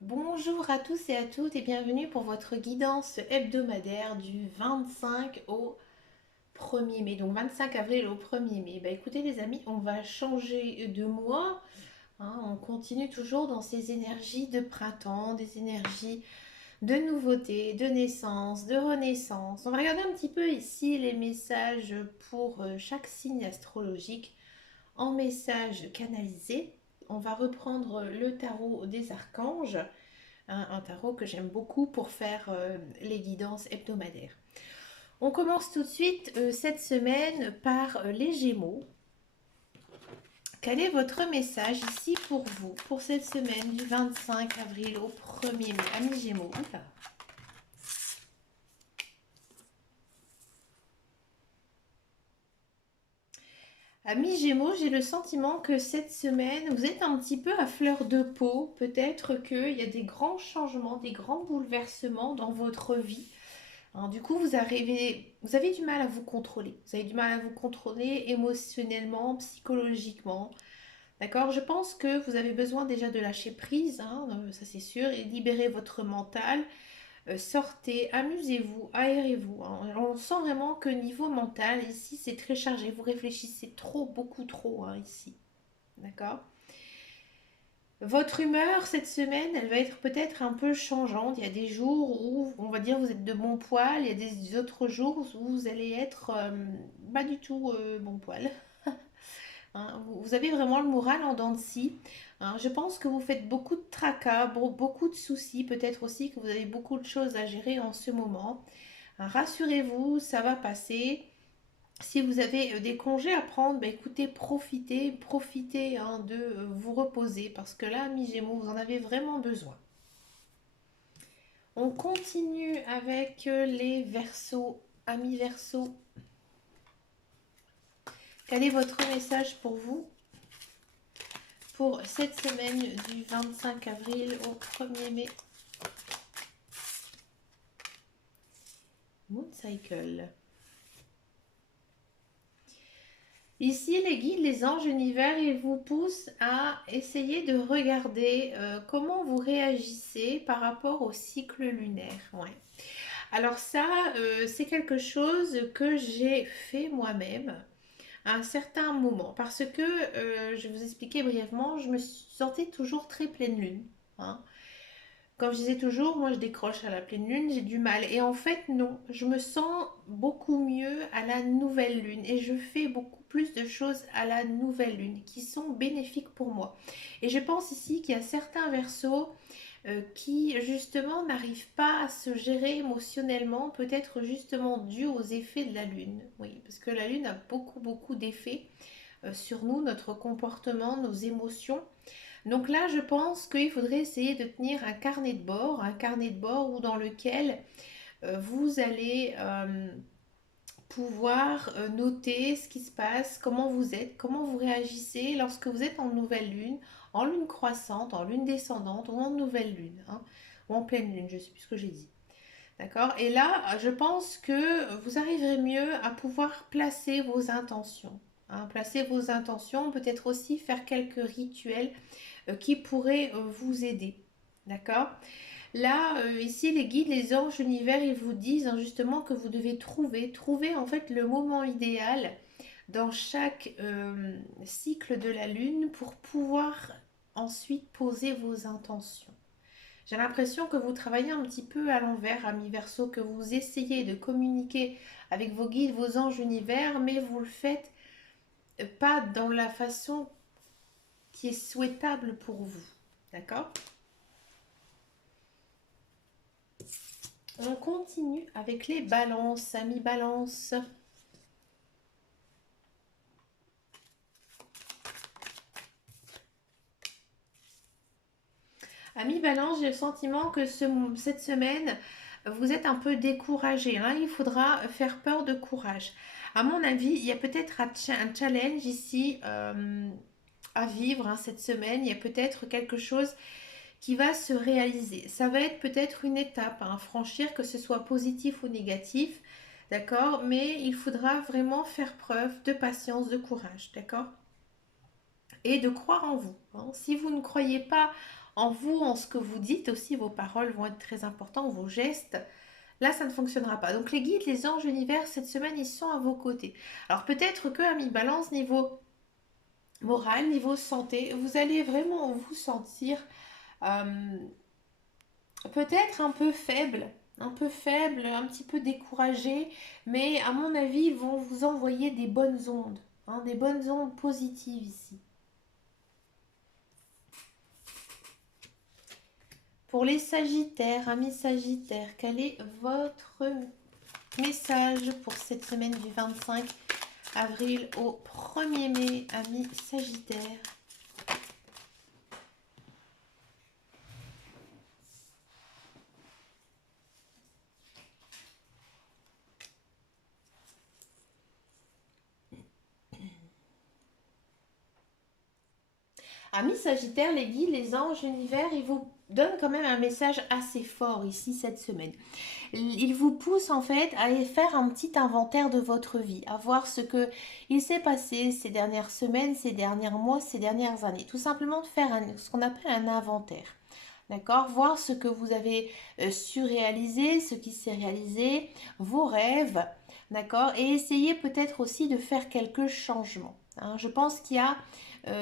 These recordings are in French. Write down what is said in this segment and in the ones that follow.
Bonjour à tous et à toutes et bienvenue pour votre guidance hebdomadaire du 25 au 1er mai. Donc 25 avril au 1er mai. Bah écoutez les amis, on va changer de mois, hein. On continue toujours dans ces énergies de printemps, des énergies de nouveauté, de naissance, de renaissance. On va regarder un petit peu ici les messages pour chaque signe astrologique en message canalisé. On va reprendre le tarot des archanges, un tarot que j'aime beaucoup pour faire les guidances hebdomadaires. On commence tout de suite cette semaine par les Gémeaux. Quel est votre message ici pour vous, pour cette semaine du 25 avril au 1er mai? Amis Gémeaux, oula. Amis Gémeaux, j'ai le sentiment que cette semaine, vous êtes un petit peu à fleur de peau. Peut-être qu'il y a des grands changements, des grands bouleversements dans votre vie. Alors, du coup, vous avez du mal à vous contrôler. Vous avez du mal à vous contrôler émotionnellement, psychologiquement. D'accord? Je pense que vous avez besoin déjà de lâcher prise, hein, ça c'est sûr, et libérer votre mental. Sortez, amusez-vous, aérez-vous, hein. On sent vraiment que niveau mental, ici, c'est très chargé. Vous réfléchissez trop, beaucoup trop, hein, ici. D'accord? Votre humeur cette semaine, elle va être peut-être un peu changeante. Il y a des jours où, on va dire, vous êtes de bon poil. Il y a des autres jours où vous allez être pas du tout bon poil. Hein. Vous avez vraiment le moral en dents de scie. Hein. Je pense que vous faites beaucoup de tracas, beaucoup de soucis. Peut-être aussi que vous avez beaucoup de choses à gérer en ce moment. Hein, rassurez-vous, ça va passer. Si vous avez des congés à prendre, bah écoutez, profitez hein, de vous reposer parce que là, mi Gémeaux, vous en avez vraiment besoin. On continue avec les Verseaux, amis Verseaux. Quel est votre message pour vous pour cette semaine du 25 avril au 1er mai? Moon Cycle. Ici, les guides, les anges, l'univers, ils vous poussent à essayer de regarder comment vous réagissez par rapport au cycle lunaire. Ouais. Alors ça, c'est quelque chose que j'ai fait moi-même à un certain moment. Parce que, je vais vous expliquer brièvement, je me sentais toujours très pleine lune. Hein. Comme je disais toujours, moi je décroche à la pleine lune, j'ai du mal. Et en fait, non, je me sens beaucoup mieux à la nouvelle lune. Et je fais beaucoup plus de choses à la nouvelle lune qui sont bénéfiques pour moi. Et je pense ici qu'il y a certains versos qui justement n'arrivent pas à se gérer émotionnellement, peut-être justement dû aux effets de la lune. Oui, parce que la lune a beaucoup d'effets sur nous, notre comportement, nos émotions. Donc là, je pense qu'il faudrait essayer de tenir un carnet de bord où dans lequel vous allez pouvoir noter ce qui se passe, comment vous êtes, comment vous réagissez lorsque vous êtes en nouvelle lune, en lune croissante, en lune descendante ou en nouvelle lune, hein, ou en pleine lune, je ne sais plus ce que j'ai dit. D'accord? Et là, je pense que vous arriverez mieux à pouvoir placer vos intentions. Hein, placer vos intentions, peut-être aussi faire quelques rituels qui pourraient vous aider. D'accord? Là, ici, les guides, les anges, l'univers, ils vous disent hein, justement que vous devez trouver en fait le moment idéal dans chaque cycle de la lune pour pouvoir ensuite poser vos intentions. J'ai l'impression que vous travaillez un petit peu à l'envers, ami Verseau, que vous essayez de communiquer avec vos guides, vos anges, univers, mais vous le faites pas dans la façon qui est souhaitable pour vous. D'accord? On continue avec les balances, amis balance. Amis balance, j'ai le sentiment que cette semaine, vous êtes un peu découragé. Hein. Il faudra faire peur de courage. À mon avis, il y a peut-être un challenge ici à vivre hein, cette semaine. Il y a peut-être quelque chose qui va se réaliser. Ça va être peut-être une étape à franchir, que ce soit positif ou négatif. D'accord? Mais il faudra vraiment faire preuve de patience, de courage. D'accord? Et de croire en vous. Hein. Si vous ne croyez pas en vous, en ce que vous dites aussi, vos paroles vont être très importantes, vos gestes. Là, ça ne fonctionnera pas. Donc les guides, les anges, l'univers, cette semaine, ils sont à vos côtés. Alors peut-être que, ami Balance, niveau moral, niveau santé, vous allez vraiment vous sentir euh, peut-être un peu faible, un petit peu découragé, mais à mon avis, ils vont vous envoyer des bonnes ondes, hein, des bonnes ondes positives ici. Pour les Sagittaires, amis Sagittaires, quel est votre message pour cette semaine du 25 avril au 1er mai, amis Sagittaires? Amis Sagittaires, les guides, les anges, l'univers, ils vous donnent quand même un message assez fort ici cette semaine. Ils vous poussent en fait à faire un petit inventaire de votre vie, à voir ce que il s'est passé ces dernières semaines, ces derniers mois, ces dernières années. Tout simplement de faire ce qu'on appelle un inventaire. D'accord? Voir ce que vous avez su réaliser, ce qui s'est réalisé, vos rêves, d'accord? Et essayer peut-être aussi de faire quelques changements, hein. Je pense qu'il y a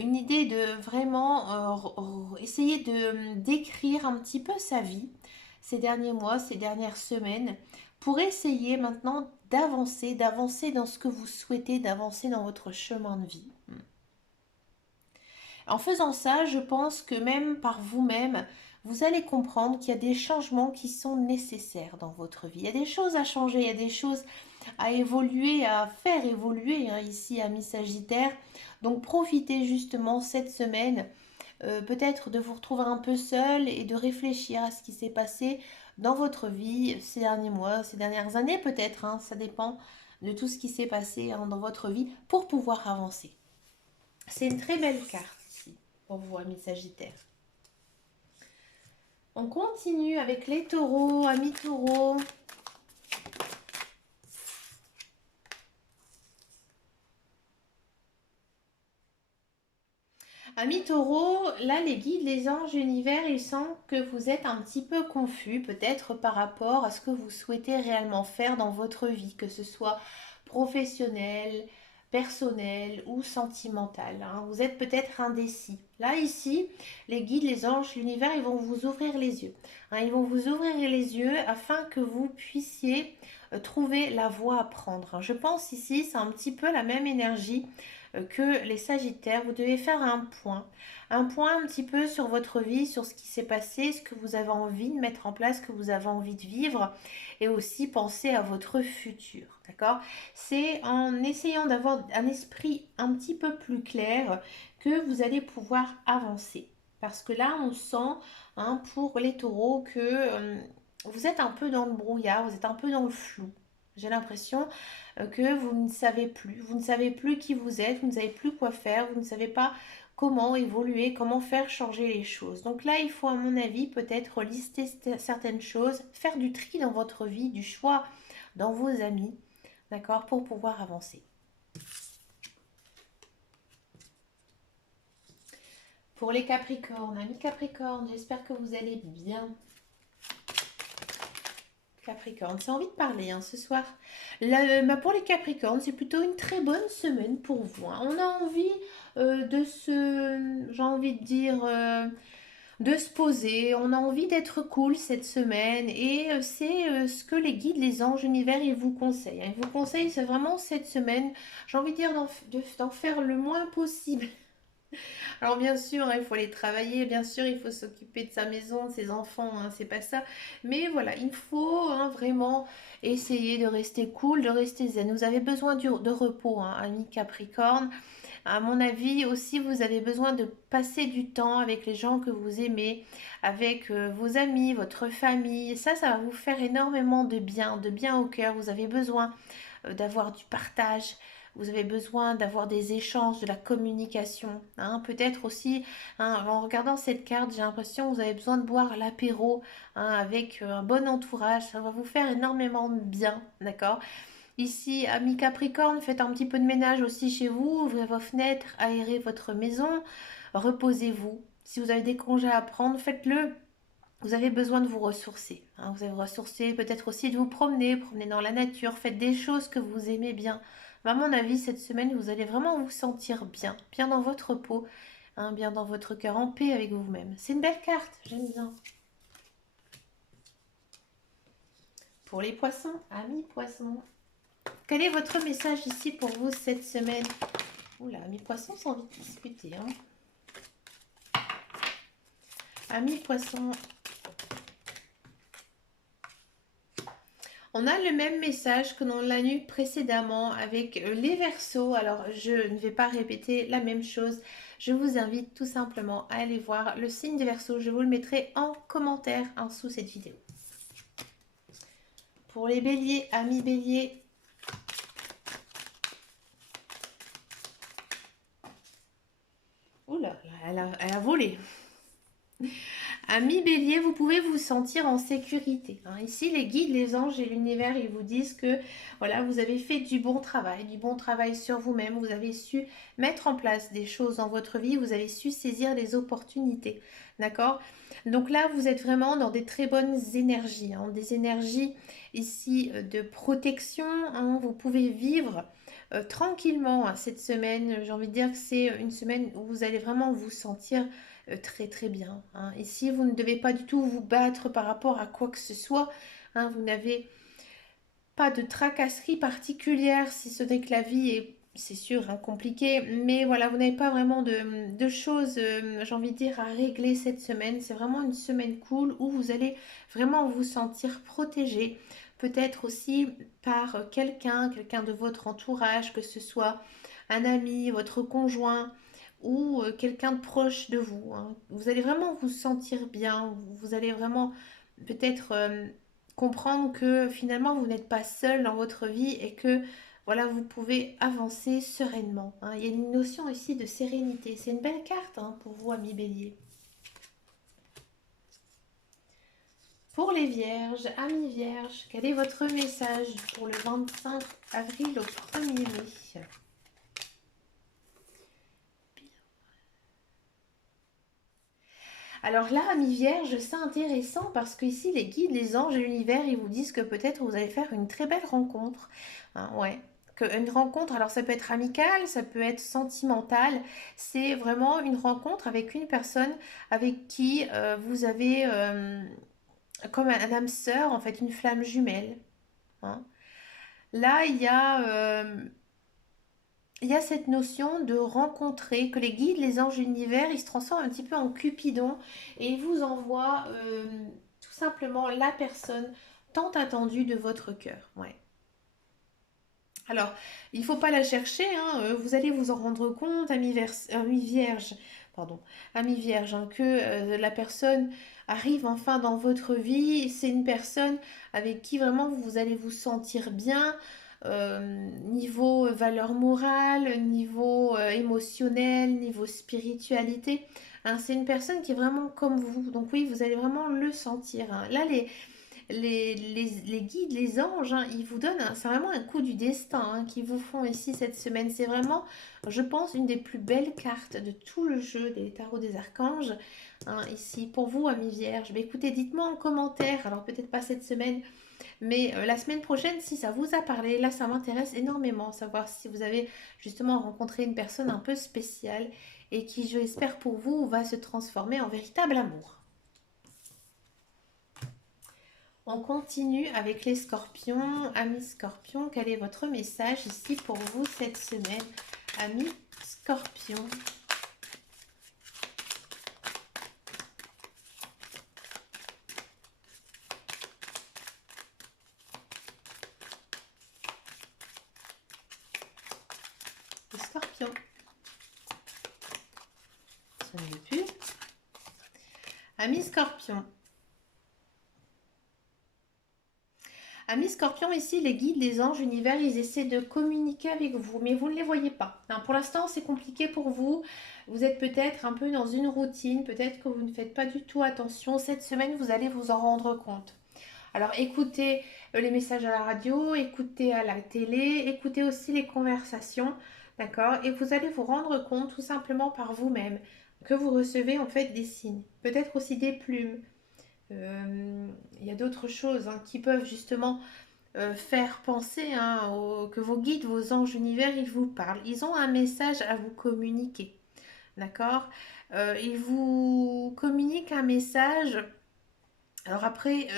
une idée de vraiment essayer de d'écrire un petit peu sa vie ces derniers mois, ces dernières semaines, pour essayer maintenant d'avancer dans ce que vous souhaitez, d'avancer dans votre chemin de vie. En faisant ça, je pense que même par vous-même, vous allez comprendre qu'il y a des changements qui sont nécessaires dans votre vie. Il y a des choses à changer, il y a des choses à évoluer, à faire évoluer, hein, ici, amis Sagittaire. Donc profitez justement cette semaine, peut-être de vous retrouver un peu seul et de réfléchir à ce qui s'est passé dans votre vie ces derniers mois, ces dernières années peut-être, hein, ça dépend de tout ce qui s'est passé, hein, dans votre vie pour pouvoir avancer. C'est une très belle carte ici pour vous, amis Sagittaire. On continue avec les taureaux, amis taureaux. Amis taureaux, là les guides, les anges, l'univers, ils sentent que vous êtes un petit peu confus peut-être par rapport à ce que vous souhaitez réellement faire dans votre vie, que ce soit professionnel, personnel ou sentimental, hein. Vous êtes peut-être indécis. Là ici, les guides, les anges, l'univers, ils vont vous ouvrir les yeux, hein. Ils vont vous ouvrir les yeux afin que vous puissiez trouver la voie à prendre, hein. Je pense ici, c'est un petit peu la même énergie que les Sagittaires. Vous devez faire un point un petit peu sur votre vie, sur ce qui s'est passé, ce que vous avez envie de mettre en place, ce que vous avez envie de vivre, et aussi penser à votre futur, d'accord? C'est en essayant d'avoir un esprit un petit peu plus clair que vous allez pouvoir avancer. Parce que là, on sent, hein, pour les taureaux, que vous êtes un peu dans le brouillard, vous êtes un peu dans le flou. J'ai l'impression que vous ne savez plus qui vous êtes, vous ne savez plus quoi faire, vous ne savez pas comment évoluer, comment faire changer les choses. Donc là, il faut à mon avis peut-être lister certaines choses, faire du tri dans votre vie, du choix dans vos amis, d'accord, pour pouvoir avancer. Pour les Capricornes, amis Capricornes, j'espère que vous allez bien. Capricorne, c'est envie de parler, hein, ce soir. Pour les Capricornes, c'est plutôt une très bonne semaine pour vous, hein. On a envie j'ai envie de dire, de se poser. On a envie d'être cool cette semaine et c'est ce que les guides, les anges, l'univers, ils vous conseillent, hein. Ils vous conseillent, c'est vraiment cette semaine, j'ai envie de dire d'en faire le moins possible. Alors bien sûr, hein, il faut aller travailler, bien sûr, il faut s'occuper de sa maison, de ses enfants, hein, c'est pas ça. Mais voilà, il faut, hein, vraiment essayer de rester cool, de rester zen. Vous avez besoin de repos, hein, ami Capricorne. À mon avis aussi, vous avez besoin de passer du temps avec les gens que vous aimez, avec vos amis, votre famille. Ça va vous faire énormément de bien au cœur. Vous avez besoin d'avoir du partage. Vous avez besoin d'avoir des échanges, de la communication, hein. Peut-être aussi, hein, en regardant cette carte, j'ai l'impression que vous avez besoin de boire l'apéro, hein, avec un bon entourage. Ça va vous faire énormément de bien, d'accord? Ici, ami Capricorne, faites un petit peu de ménage aussi chez vous, ouvrez vos fenêtres, aérez votre maison, reposez-vous. Si vous avez des congés à prendre, faites-le. Vous avez besoin de vous ressourcer, hein. Vous avez vous ressourcer, peut-être aussi de vous promener, promener dans la nature, faites des choses que vous aimez bien. Mais à mon avis, cette semaine, vous allez vraiment vous sentir bien, bien dans votre peau, hein, bien dans votre cœur, en paix avec vous-même. C'est une belle carte, j'aime bien. Pour les poissons, amis poissons, quel est votre message ici pour vous cette semaine? Oula, amis poissons, sans envie de discuter, hein. Amis poissons, on a le même message que l'on l'a eu précédemment avec les Verseaux. Alors, je ne vais pas répéter la même chose. Je vous invite tout simplement à aller voir le signe des Verseaux. Je vous le mettrai en commentaire en dessous cette vidéo. Pour les béliers, amis béliers, oula, elle a volé. Amis bélier, vous pouvez vous sentir en sécurité, hein. Ici, les guides, les anges et l'univers, ils vous disent que voilà, vous avez fait du bon travail sur vous-même. Vous avez su mettre en place des choses dans votre vie, vous avez su saisir les opportunités. D'accord? Donc là, vous êtes vraiment dans des très bonnes énergies, hein, des énergies ici de protection, hein. Vous pouvez vivre tranquillement, hein, cette semaine. J'ai envie de dire que c'est une semaine où vous allez vraiment vous sentir très très bien, hein. Ici, vous ne devez pas du tout vous battre par rapport à quoi que ce soit, hein. Vous n'avez pas de tracasserie particulière, si ce n'est que la vie est, c'est sûr, hein, compliquée. Mais voilà, vous n'avez pas vraiment de choses, j'ai envie de dire, à régler cette semaine. C'est vraiment une semaine cool où vous allez vraiment vous sentir protégé. Peut-être aussi par quelqu'un de votre entourage, que ce soit un ami, votre conjoint ou quelqu'un de proche de vous, hein. Vous allez vraiment vous sentir bien, vous allez vraiment peut-être comprendre que finalement vous n'êtes pas seul dans votre vie et que voilà, vous pouvez avancer sereinement, hein. Il y a une notion ici de sérénité. C'est une belle carte, hein, pour vous, amis bélier. Pour les vierges, amis vierges, quel est votre message pour le 25 avril au 1er mai? Alors là, amis vierges, c'est intéressant parce que ici, les guides, les anges et l'univers, ils vous disent que peut-être vous allez faire une très belle rencontre, hein, ouais. Une rencontre, alors ça peut être amicale, ça peut être sentimentale. C'est vraiment une rencontre avec une personne avec qui vous avez comme un âme sœur, en fait, une flamme jumelle, hein. Là, il y a cette notion de rencontrer, que les guides, les anges de l'univers, ils se transforment un petit peu en Cupidon et ils vous envoient tout simplement la personne tant attendue de votre cœur. Ouais. Alors, il ne faut pas la chercher, hein, vous allez vous en rendre compte, ami vierge, pardon, ami vierge, hein, que la personne arrive enfin dans votre vie. C'est une personne avec qui vraiment vous allez vous sentir bien, niveau valeur morale, niveau émotionnel, niveau spiritualité, hein. C'est une personne qui est vraiment comme vous. Donc oui, vous allez vraiment le sentir, hein. Là, les guides, les anges, hein, ils vous donnent, c'est vraiment un coup du destin, hein, qu'ils vous font ici cette semaine. C'est vraiment, je pense, une des plus belles cartes de tout le jeu des tarots des archanges, hein, ici pour vous, amis vierges. Mais écoutez, dites-moi en commentaire, alors peut-être pas cette semaine, mais la semaine prochaine, si ça vous a parlé. Là, ça m'intéresse énormément, savoir si vous avez justement rencontré une personne un peu spéciale et qui, je l'espère pour vous, va se transformer en véritable amour. On continue avec les scorpions. Amis scorpions, quel est votre message ici pour vous cette semaine? Amis scorpions. Les scorpions. Ça ne veut plus. Amis scorpions. Amis scorpions, ici, les guides, les anges, l'univers, ils essaient de communiquer avec vous, mais vous ne les voyez pas, hein. Pour l'instant, c'est compliqué pour vous. Vous êtes peut-être un peu dans une routine, peut-être que vous ne faites pas du tout attention. Cette semaine, vous allez vous en rendre compte. Alors, écoutez les messages à la radio, écoutez à la télé, écoutez aussi les conversations, d'accord? Et vous allez vous rendre compte tout simplement par vous-même, que vous recevez en fait des signes. Peut-être aussi des plumes. Il y a d'autres choses hein, qui peuvent justement faire penser hein, que vos guides, vos anges univers, ils vous parlent. Ils ont un message à vous communiquer. D'accord. Ils vous communiquent un message. Alors après,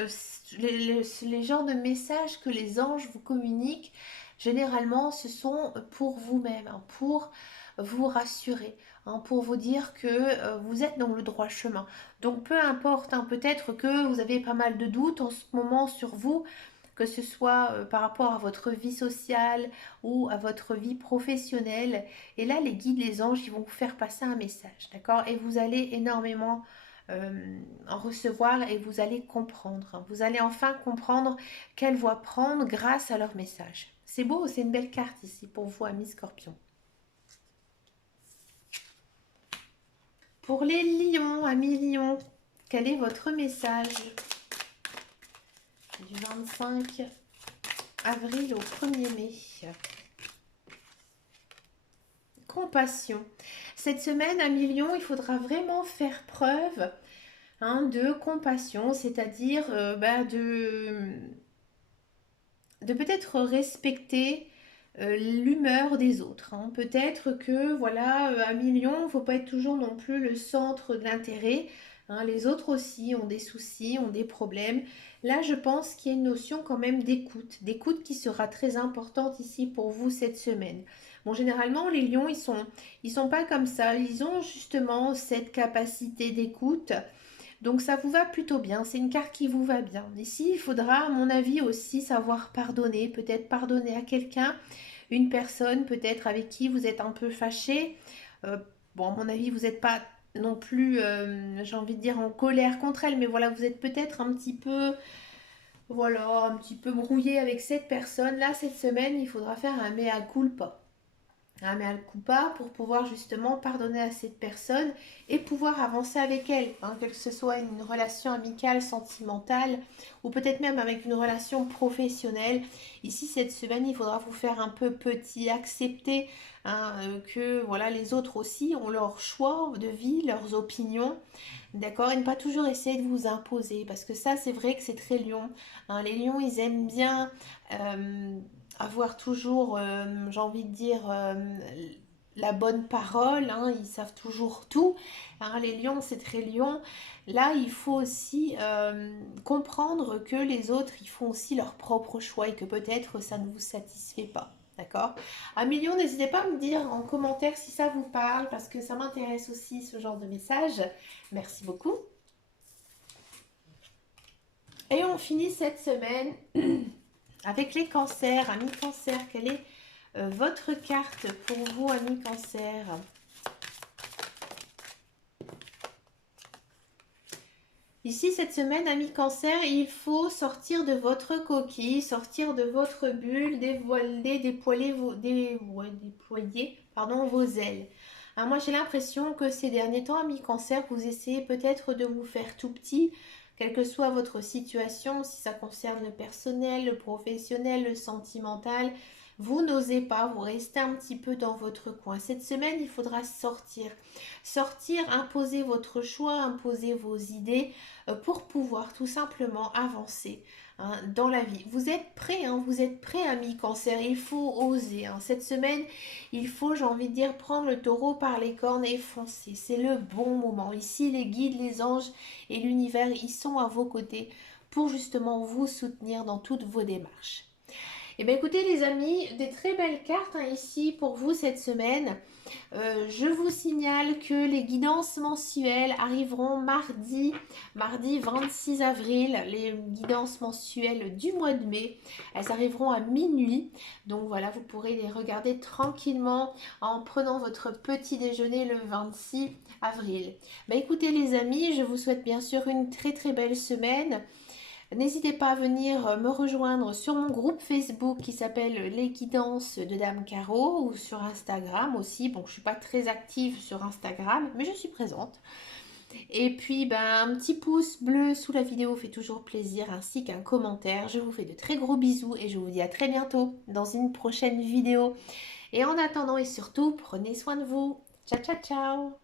les genres de messages que les anges vous communiquent, généralement, ce sont pour vous-même, hein, pour vous rassurer, hein, pour vous dire que vous êtes dans le droit chemin. Donc peu importe, hein, peut-être que vous avez pas mal de doutes en ce moment sur vous, que ce soit par rapport à votre vie sociale ou à votre vie professionnelle. Et là, les guides, les anges, ils vont vous faire passer un message, d'accord? Et vous allez énormément en recevoir et vous allez comprendre. Vous allez enfin comprendre quelle voie prendre grâce à leur message. C'est beau, c'est une belle carte ici pour vous, amis Scorpion. Pour les lions, amis lions, quel est votre message du 25 avril au 1er mai? Compassion. Cette semaine, amis lions, il faudra vraiment faire preuve hein, de compassion, c'est-à-dire de peut-être respecter l'humeur des autres. Hein. Peut-être que, voilà, à million, il ne faut pas être toujours non plus le centre de l'intérêt. Hein. Les autres aussi ont des soucis, ont des problèmes. Là, je pense qu'il y a une notion quand même d'écoute qui sera très importante ici pour vous cette semaine. Bon, généralement, les lions, ils sont pas comme ça. Ils ont justement cette capacité d'écoute. Donc ça vous va plutôt bien, c'est une carte qui vous va bien. Ici, il faudra, à mon avis, aussi savoir pardonner, peut-être pardonner à quelqu'un, une personne peut-être avec qui vous êtes un peu fâché. Bon, à mon avis, vous n'êtes pas non plus, j'ai envie de dire, en colère contre elle, mais voilà, vous êtes peut-être un petit peu, voilà, un petit peu brouillé avec cette personne. Là, cette semaine, il faudra faire un mea culpa un mea culpa pour pouvoir justement pardonner à cette personne et pouvoir avancer avec elle, hein, que ce soit une relation amicale, sentimentale ou peut-être même avec une relation professionnelle. Ici, cette semaine, il faudra vous faire un peu petit, accepter hein, que voilà, les autres aussi ont leur choix de vie, leurs opinions, d'accord, et ne pas toujours essayer de vous imposer parce que ça, c'est vrai que c'est très lion. Hein, les lions, ils aiment bien avoir toujours, j'ai envie de dire, la bonne parole, hein, ils savent toujours tout. Hein, les lions, c'est très lion. Là, il faut aussi comprendre que les autres, ils font aussi leur propre choix et que peut-être ça ne vous satisfait pas. D'accord. À million, n'hésitez pas à me dire en commentaire si ça vous parle parce que ça m'intéresse aussi ce genre de message. Merci beaucoup. Et on finit cette semaine avec les cancers. Amis cancer, quelle est votre carte pour vous, amis cancer? Ici, cette semaine, amis cancer, il faut sortir de votre coquille, sortir de votre bulle, déployer pardon, vos ailes. Alors moi, j'ai l'impression que ces derniers temps, amis cancer, vous essayez peut-être de vous faire tout petit, quelle que soit votre situation, si ça concerne le personnel, le professionnel, le sentimental. Vous n'osez pas, vous restez un petit peu dans votre coin. Cette semaine, il faudra sortir. Sortir, imposer votre choix, imposer vos idées pour pouvoir tout simplement avancer hein, dans la vie. Vous êtes prêts, hein, vous êtes prêts, amis cancer. Il faut oser. Hein. Cette semaine, il faut, j'ai envie de dire, prendre le taureau par les cornes et foncer. C'est le bon moment. Ici, les guides, les anges et l'univers, ils sont à vos côtés pour justement vous soutenir dans toutes vos démarches. Eh bien écoutez les amis, des très belles cartes hein, ici pour vous cette semaine. Je vous signale que les guidances mensuelles arriveront mardi 26 avril, les guidances mensuelles du mois de mai. Elles arriveront à minuit. Donc voilà, vous pourrez les regarder tranquillement en prenant votre petit déjeuner le 26 avril. Bah écoutez les amis, je vous souhaite bien sûr une très très belle semaine. N'hésitez pas à venir me rejoindre sur mon groupe Facebook qui s'appelle Les Guidances de Dame Caro ou sur Instagram aussi. Bon, je ne suis pas très active sur Instagram, mais je suis présente. Et puis, ben, un petit pouce bleu sous la vidéo fait toujours plaisir, ainsi qu'un commentaire. Je vous fais de très gros bisous et je vous dis à très bientôt dans une prochaine vidéo. Et en attendant et surtout, prenez soin de vous. Ciao, ciao, ciao!